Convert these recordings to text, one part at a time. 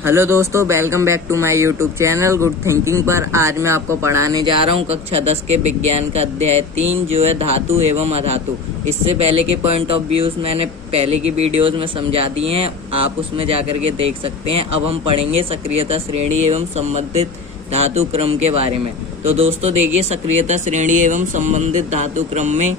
Hello दोस्तों, welcome back to my YouTube channel good thinking पर। आज मैं आपको पढ़ाने जा रहा हूँ कक्षा 10 के विज्ञान का अध्याय 3 जो है धातु एवं अधातु। इससे पहले के पॉइंट ऑफ व्यूज मैंने पहले की वीडियोस में समझा दिए हैं, आप उसमें जाकर के देख सकते हैं। अब हम पढ़ेंगे सक्रियता श्रेणी एवं संबंधित धातु क्रम के बारे में। तो दोस्तों देखिए, सक्रियता श्रेणी एवं संबंधित धातु क्रम में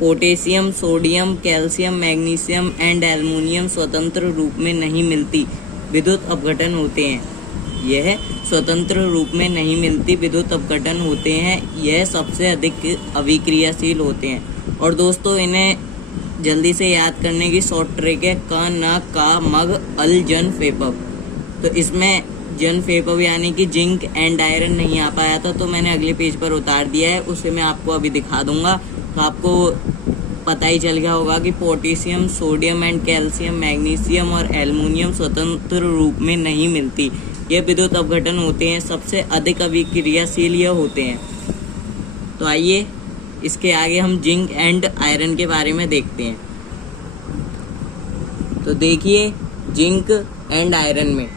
potassium, sodium, calcium, magnesium and aluminium स्वतंत्र रूप में नहीं मिलती विद्युत अपघटन होते हैं। यह स्वतंत्र रूप में नहीं मिलती विद्युत अपघटन होते हैं। यह सबसे अधिक अभिक्रियाशील होते हैं। और दोस्तों इन्हें जल्दी से याद करने की शॉर्ट ट्रिक है क, न, का, मग, अल, जन, फेपव। तो इसमें जन फेपव यानी कि जिंक एंड आयरन नहीं आ पाया था, तो मैंने अगले पेज पर उतार दिया है, उसे मैं आपको अभी दिखा दूंगा। तो आपको पता ही चल गया होगा कि potassium, sodium and calcium, magnesium और एल्युमिनियम स्वतंत्र रूप में नहीं मिलती। ये विद्युत अपघटन होते हैं, सबसे अधिक अभिक्रियाशील ये होते हैं। तो आइए इसके आगे हम जिंक एंड आयरन के बारे में देखते हैं। तो देखिए जिंक एंड आयरन में,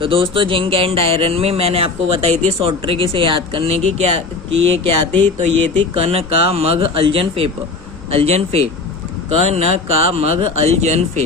तो दोस्तों जिंक एंड आयरन में मैंने आपको बताई थी शॉर्ट ट्रिक इसे याद करने की ये क्या थी। तो ये थी कन, का, मग, अल्जन, फेप, अल्जन, फे, क, न, का, मग, अल्जन, फे।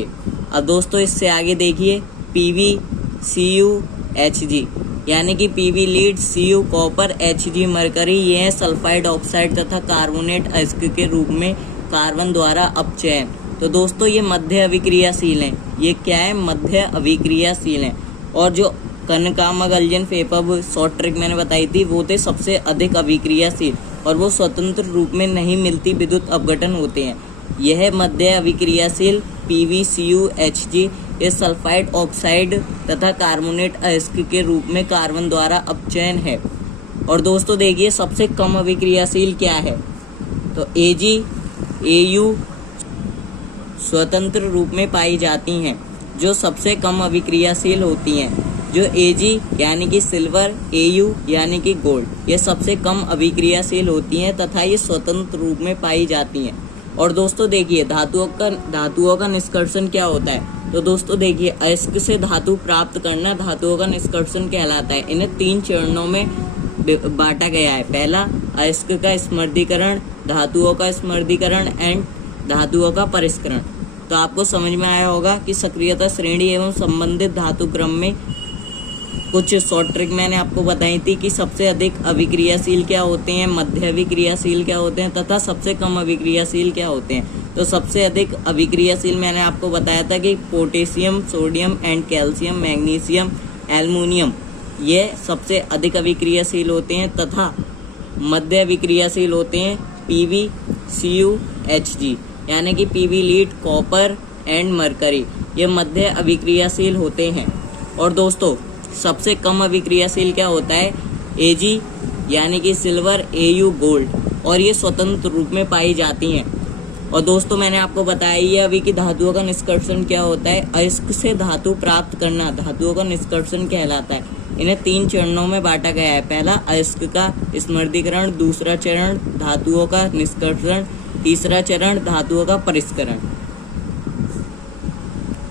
अब दोस्तों इससे आगे देखिए पीवी, सीयू, एचजी यानी कि PB lead, CU copper, HG mercury, ये है सल्फाइड ऑक्साइड तथा कार्बोनेट अयस्क के रूप में कार्बन द्वारा अपचयन। तो दोस्तों ये मध्य अभिक्रियाशील हैं। ये क्या है? मध्य अभिक्रियाशील हैं। और जो कन, का, मग, अल्जन, फेपब शॉर्ट ट्रिक मैंने बताई थी वो थे सबसे अधिक अभिक्रियाशील और वो स्वतंत्र रूप में नहीं मिलती विद्युत अपघटन होते हैं। यह मध्य अभिक्रियाशील पीवी, सीयू, एचजी ये सल्फाइड ऑक्साइड तथा कार्बोनेट अयस्क के रूप में कार्बन द्वारा अपचयन है। और दोस्तों देखिए सबसे कम अभिक्रियाशील क्या है? तो एजी, एयू स्वतंत्र रूप में पाई जाती हैं, जो सबसे कम अभिक्रियाशील होती हैं। जो एजी यानी कि सिल्वर, एयू यानी कि गोल्ड, ये सबसे कम अभिक्रियाशील होती हैं तथा ये स्वतंत्र रूप में पाई जाती हैं। और दोस्तों देखिए धातुओं का निष्कर्षण क्या होता है? तो दोस्तों देखिए अयस्क से धातु प्राप्त करना धातुओं का निष्कर्षण कहलाता है। इन्हें 3 चरणों में बांटा गया है। पहला अयस्क का स्मृतीकरण, धातुओं का स्मृतीकरण एंड धातुओं का परिष्करण। तो आपको समझ में आया होगा कि सक्रियता श्रेणी एवं संबंधित धातु क्रम में कुछ शॉर्ट ट्रिक मैंने आपको बताई थी कि सबसे अधिक अभिक्रियाशील क्या होते हैं, मध्य अभिक्रियाशील क्या होते हैं तथा सबसे कम अभिक्रियाशील क्या होते हैं। तो सबसे अधिक अभिक्रियाशील मैंने आपको बताया था कि potassium, sodium and calcium, magnesium, aluminium ये सबसे अधिक अभिक्रियाशील होते हैं तथा मध्य अभिक्रियाशील होते हैं पीवी, सीयू, एचजी यानी कि PB lead, copper and mercury, ये मध्य अभिक्रियाशील होते हैं। और दोस्तों सबसे कम अभिक्रियाशील क्या होता है? एजी यानी कि सिल्वर, एयू गोल्ड, और ये स्वतंत्र रूप में पाई जाती हैं। और दोस्तों मैंने आपको बताया ही है अभी कि धातुओं का निष्कर्षण क्या होता है। अयस्क से धातु प्राप्त करना धातुओं का निष्कर्षण कहलाता है। इन्हें 3 चरणों में बांटा गया है। पहला अयस्क का स्मृतीकरण, दूसरा चरण धातुओं का निष्कर्षण, तीसरा चरण धातुओं का परिष्करण।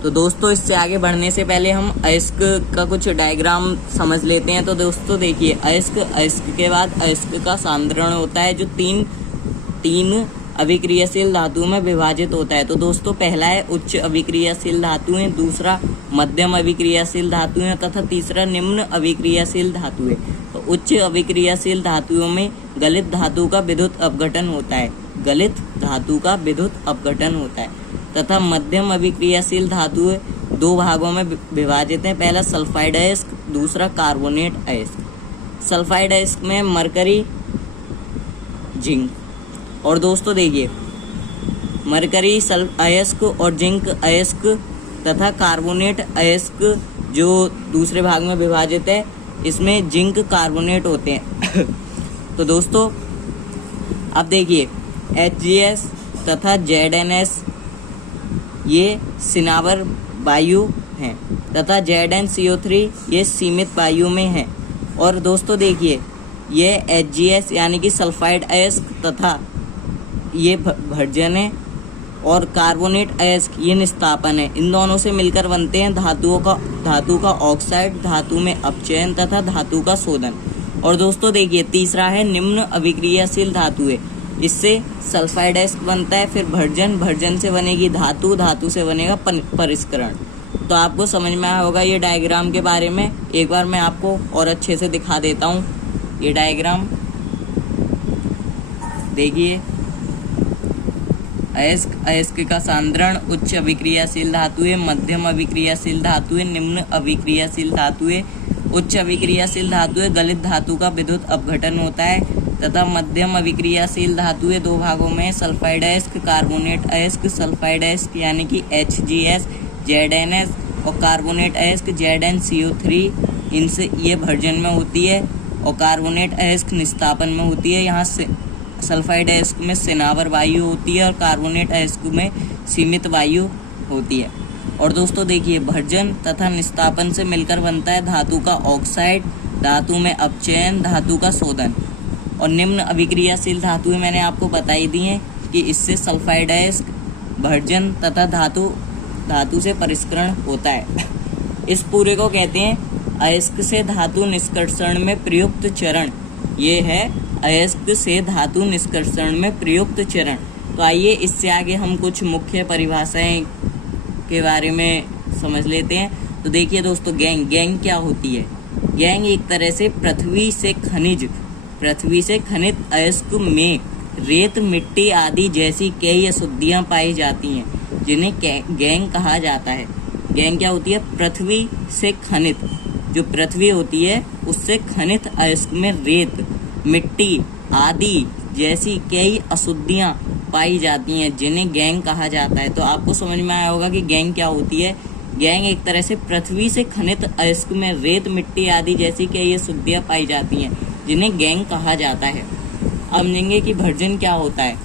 तो दोस्तों इससे आगे बढ़ने से पहले हम अयस्क का कुछ डायग्राम समझ लेते हैं। तो दोस्तों देखिए अयस्क के बाद अयस्क का सांद्रण होता है जो तीन अभिक्रियाशील धातुओं में विभाजित होता है। तो दोस्तों पहला है उच्च अभिक्रियाशील धातुएं, दूसरा मध्यम अभिक्रियाशील धातुएं तथा तीसरा निम्न अभिक्रियाशील धातुएं। तो उच्च अभिक्रियाशील धातुओं में गलित धातु का विद्युत अपघटन होता है, गलित धातु का विद्युत अपघटन होता है तथा मध्यम अभिक्रियाशील धातुएं 2 भागों में विभाजित हैं। पहला सल्फाइड अयस्क, दूसरा कार्बोनेट अयस्क। सल्फाइड अयस्क में मरकरी, जिंक। और दोस्तों देखिए मरकरी अयस्क और जिंक अयस्क तथा कार्बोनेट अयस्क जो दूसरे भाग में विभाजित है, इसमें जिंक कार्बोनेट होते हैं। तो दोस्तों अब देखिए HGS तथा ZNS ये सिनावर वायु हैं तथा ZnCO3 ये सीमित वायु में है। और दोस्तों देखिए ये HGS यानी कि सल्फाइड अयस्क तथा ये भर्जन्य और कार्बोनेट अयस्क ये निस्तापन है। इन दोनों से मिलकर बनते हैं धातु का ऑक्साइड, धातु में अपचयन तथा धातु का शोधन। और दोस्तों देखिए तीसरा है निम्न अभिक्रियाशील धातुएं। इससे सल्फाइड अयस्क बनता है। फिर भर्जन से बनेगी धातु से बनेगा परिष्करण। तो आपको समझ में आया होगा ये डायग्राम के बारे में। एक बार मैं आपको और अच्छे से दिखा देता हूँ ये डायग्राम। देखिए अयस्क का सांद्रण उच्च अभिक्रियाशील धातुएं, मध्यम अभिक्रियाशील धातुएं, निम्न अभिक्रियाशील धातुएं। उच्च अभिक्रियाशील धातुएं गलित धातु का विद्युत अपघटन होता है तथा मध्यम अभिक्रियाशील धातुएं दो भागों में सल्फाइड अयस्क, कार्बोनेट अयस्क। सल्फाइड अयस्क यानी कि HgS, ZnS और कार्बोनेट अयस्क ZnCO3 इनसे ये भर्जन में होती है और कार्बोनेट अयस्क निस्तापन में होती है। यहाँ से सल्फाइड अयस्क में सेनावर वायु होती है और कार्बोनेट अयस्क में सीमित वायु होती है। और दोस्तों देखिए भर्जन तथा निस्तापन से मिलकर बनता है धातु का ऑक्साइड, धातु में अपचयन, धातु का शोधन। और निम्न अभिक्रियाशील धातुएं मैंने आपको बताई दी हैं कि इससे सल्फाइड अयस्क भर्जन तथा धातु से परिष्करण होता है। इस पूरे को कहते हैं अयस्क से धातु निष्कर्षण में प्रयुक्त चरण। ये है अयस्क से धातु निष्कर्षण में प्रयुक्त चरण। तो आइए इससे आगे हम कुछ मुख्य परिभाषाएं के बारे में समझ लेते हैं। तो देखिए दोस्तों गैंग क्या होती है। गैंग एक तरह से पृथ्वी से खनित अयस्क में रेत, मिट्टी आदि जैसी कई अशुद्धियां पाई जाती हैं जिन्हें गैंग कहा जाता है। गैंग क्या होती है? पृथ्वी से खनित, जो पृथ्वी होती है उससे खनित अयस्क में रेत, मिट्टी आदि जैसी कई अशुद्धियां पाई जाती हैं जिन्हें गैंग कहा जाता है। तो आपको समझ में आया होगा कि गैंग क्या होती है। गैंग एक तरह से पृथ्वी से खनित अयस्क में रेत, मिट्टी आदि जैसी कई अशुद्धियां पाई जाती हैं जिन्हें गैंग कहा जाता है। अब समझेंगे कि भर्जन क्या होता है।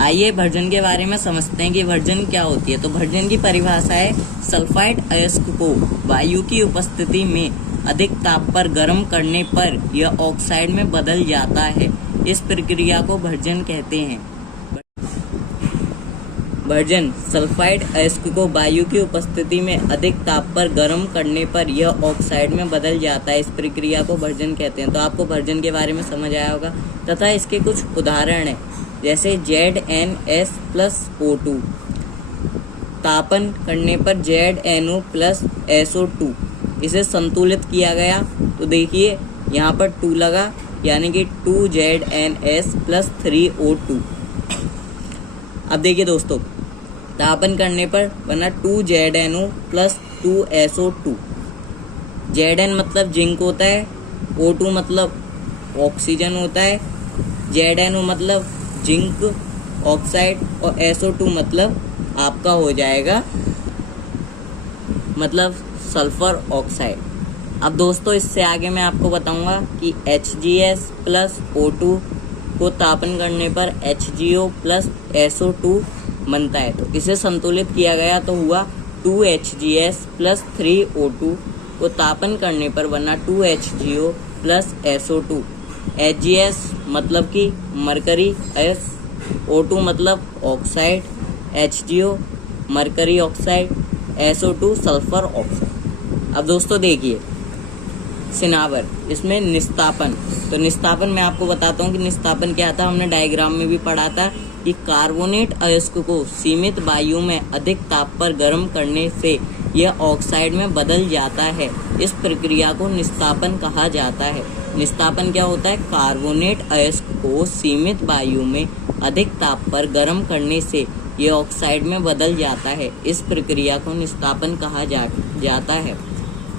आइए भर्जन के बारे में समझते हैं कि भर्जन क्या होती है। तो भर्जन की परिभाषा है सल्फाइड अयस्क को वायु की उपस्थिति में अधिक ताप पर गर्म करने पर यह ऑक्साइड में बदल जाता है। इस प्रक्रिया को भर्जन कहते हैं। भर्जन सल्फाइड अयस्क को वायु की उपस्थिति में अधिक ताप पर गर्म करने पर यह ऑक्साइड में बदल जाता है। इस प्रक्रिया को भर्जन कहते हैं। तो आपको भर्जन के बारे में समझ आया होगा तथा इसके कुछ उदाहरण हैं जैसे ZnS+O2। तापन करने पर ZnO+SO2 इसे संतुलित किया गया। तो देखिए यहाँ पर 2 लगा यानी कि 2ZnS+3O2। अब देखिए दोस्तों तापन करने पर बना 2ZnO+2SO2। Zn मतलब जिंक होता है, O2 मतलब ऑक्सीजन होता है, ZnO मतलब जिंक ऑक्साइड और SO2 मतलब आपका हो जाएगा मतलब सल्फर ऑक्साइड। अब दोस्तों इससे आगे मैं आपको बताऊंगा कि HgS+O2 को तापन करने पर HgO+SO2 बनता है। तो इसे संतुलित किया गया तो हुआ 2HgS+3O2 को तापन करने पर बना 2HgO+SO2। HgS मतलब कि मरकरी अयस्क, O2 मतलब oxide, HgO mercury oxide, SO2 sulphur oxide. अब दोस्तों देखिए सिनावर, इसमें निस्तापन। तो निस्तापन मैं आपको बताता हूँ कि निस्तापन क्या था। हमने डायग्राम में भी पढ़ा था कि कार्बोनेट अयस्क को सीमित वायु में अधिक ताप पर गर्म करने से यह ऑक्साइड में बदल जाता है। इस प्रक्रिया को निस्तापन कहा जाता है। निस्तापन क्या होता है? कार्बोनेट अयस्क को सीमित वायु में अधिक ताप पर गर्म करने से यह ऑक्साइड में बदल जाता है। इस प्रक्रिया को निस्तापन कहा जाता है।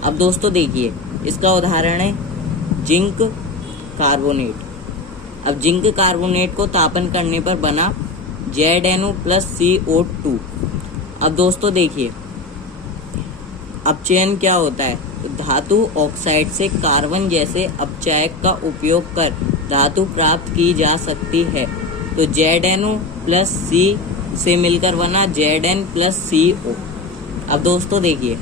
अब दोस्तों देखिए इसका उदाहरण है जिंक कार्बोनेट। अब जिंक कार्बोनेट को तापन करने पर बना ZnO+CO2। अब दोस्तों देखिए अपचयन क्या होता है? धातु ऑक्साइड से कार्बन जैसे अपचायक का उपयोग कर धातु प्राप्त की जा सकती है। तो ZnO+C से मिलकर बना Zn+CO। अब दोस्तों देखिए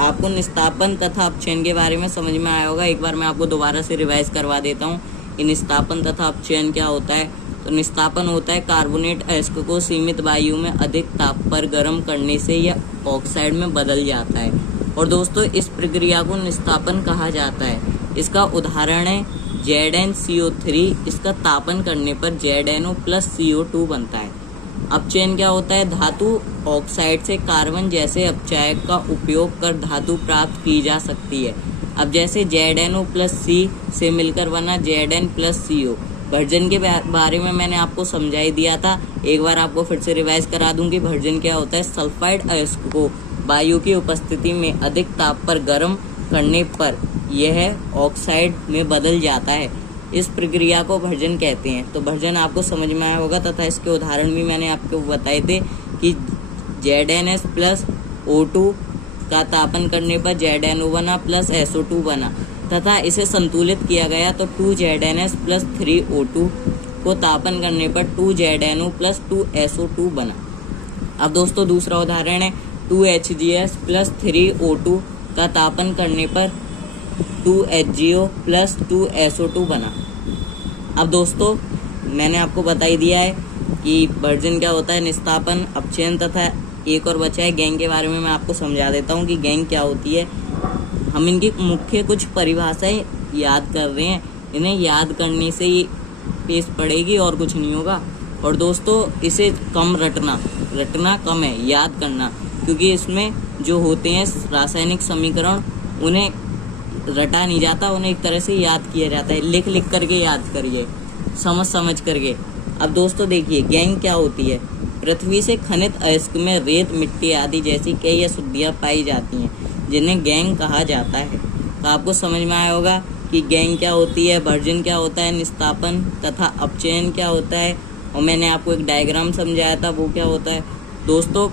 आपको निस्तापन तथा अपचयन के बारे में समझ में आया होगा। एक बार मैं आपको दोबारा से रिवाइज करवा देता हूँ कि निस्तापन तथा अपचयन क्या होता है। तो निस्तापन होता है कार्बोनेट अयस्क को सीमित वायु में अधिक ताप पर गर्म करने से यह ऑक्साइड में बदल जाता है। और दोस्तों इस प्रक्रिया को निस्तापन कहा जाता है। इसका उदाहरण है ZnCO3। इसका तापन करने पर ZnO प्लस CO2 बनता है। अपचयन क्या होता है? धातु ऑक्साइड से कार्बन जैसे अपचायक का उपयोग कर धातु प्राप्त की जा सकती है। अब जैसे ZnO प्लस C से मिलकर बना Zn प्लस CO। भर्जन के बारे में मैंने आपको समझा ही दिया था, एक बार आपको फिर से रिवाइज करा दूं कि भर्जन क्या होता है। सल्फाइड अयस्क को वायु की उपस्थिति में अधिक ताप पर गर्म करने पर यह ऑक्साइड में बदल जाता है। इस प्रक्रिया को भर्जन कहते हैं। तो भर्जन आपको समझ में आया होगा तथा इसके उदाहरण भी मैंने आपको बताए थे कि ZnS प्लस O2 का तापन करने पर ZnO बना प्लस SO2 बना तथा इसे संतुलित किया गया तो 2ZnS प्लस 3O2 को तापन करने पर 2ZnO प्लस 2SO2 बना। अब दोस्तों दूसरा उदाहरण है 2HGS प्लस 3O2 का तापन करने पर 2HGO प्लस 2SO2 बना। अब दोस्तों मैंने आपको बता ही दिया है कि भर्जन क्या होता है, निस्तापन, अपचयन तथा एक और बचा है गैंग के बारे में मैं आपको समझा देता हूँ कि गैंग क्या होती है। हम इनकी मुख्य कुछ परिभाषाएं याद कर रहे हैं, इन्हें याद करने से ही पेश पड़ेगी और कुछ नहीं होगा। और दोस्तों इसे कम रटना कम है, याद करना, क्योंकि इसमें जो होते हैं रासायनिक समीकरण उन्हें रटा नहीं जाता, उन्हें एक तरह से याद किया जाता है। लिख करके याद करिए, समझ करके। अब दोस्तों देखिए गैंग क्या होती है। पृथ्वी से खनित अयस्क में रेत, मिट्टी आदि जैसी कई अशुद्धियाँ पाई जाती हैं जिन्हें गैंग कहा जाता है। तो आपको समझ में आया होगा कि गैंग क्या होती है, भर्जन क्या होता है, निस्तापन तथा अपचयन क्या होता है, और मैंने आपको एक डायग्राम समझाया था वो क्या होता है। दोस्तों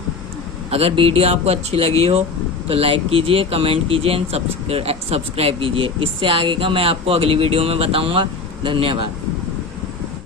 अगर वीडियो आपको अच्छी लगी हो तो लाइक कीजिए, कमेंट कीजिए एंड सब्सक्राइब कीजिए। इससे आगे का मैं आपको अगली वीडियो में बताऊंगा। धन्यवाद।